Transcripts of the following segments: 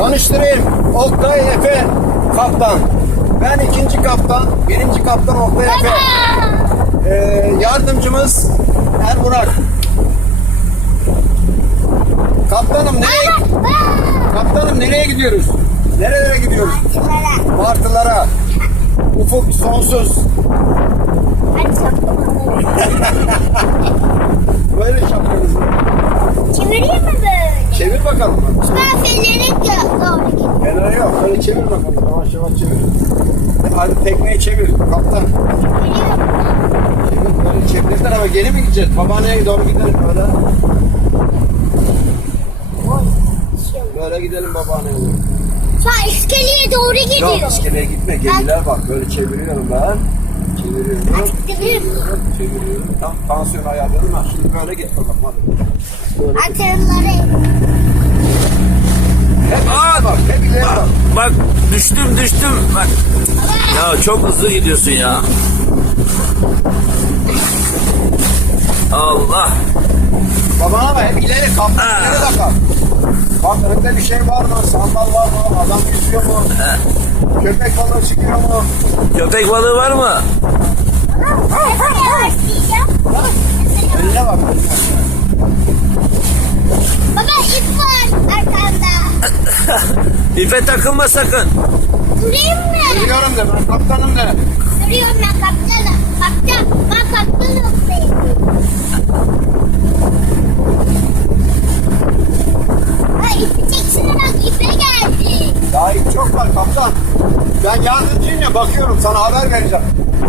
Tanıştırayım. Oktay Efe kaptan. Ben ikinci kaptan. Birinci kaptan Oktay Efe. Yardımcımız Erburak. Kaptanım nereye gidiyoruz? Nerelere gidiyoruz? Martılara. Ufuk sonsuz. Böyle şapkanız. Çevireyim mi böyle? Çevir bakalım. Ben felerik ya. Doğru gidiyor. Kenara yok. Böyle çevir bakalım. Yavaş yavaş çevir. Hadi tekneyi çevir kaptan. Çevir böyle çevir tarafa geri mi gideceğiz? Babaanneye doğru gidelim böyle. Böyle gidelim babaanneye doğru. Şu an iskeleye doğru gidiyor. Yok iskeleye gitme. Gemiler bak. Böyle çeviriyorum ben. Çeviriyorum. Çeviriyorum. Tam tansiyon ayarladım ha. Şimdi böyle git bakalım hadi. Böyle. Antrenleri. Hep ileri bak. Hep ileri bak. Bak düştüm bak. Ya çok hızlı gidiyorsun ya. Allah. Babana bak hep ileri kaptan ileri bakar. Bak önünde bir şey var mı? Sandal var mı? Adam yüzüyor mu? Köpek balığı çıkıyor mu? Köpek balığı var mı? Önüne bak. Baba ip var arkanda. İpe takılma sakın. Durayım mı? Sürüyorum de ben kaptanım de. Sürüyorum ben kaptanım. Kaptan. Ben kaptanım. Ha ipi çeksene bak ipe geldi. Daha ip çok var kaptan. Ben yardımcıyım ya bakıyorum sana haber vereceğim.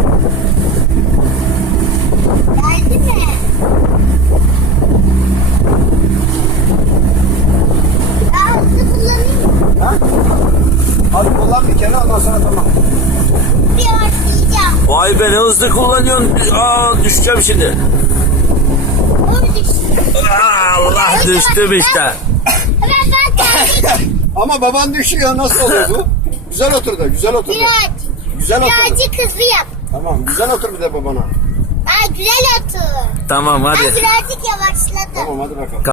Geldi mi? Daha hızlı kullanayım. Ha? Hadi kullan bir kere ondan sonra tamam. Bir başlayacağım. Vay be ne hızlı kullanıyorsun. Aa düşeceğim şimdi. Onu düşün. Allah düştüm işte. Ben geldim. Ama baban düşüyor nasıl oluyor bu? Güzel otur da güzel otur da. Birazcık. Güzel otur. Birazcık hızlı yap. Tamam güzel otur bir de babana. Güzel otur. Tamam Ben hadi. birazcık yavaşladım. Tamam hadi bakalım.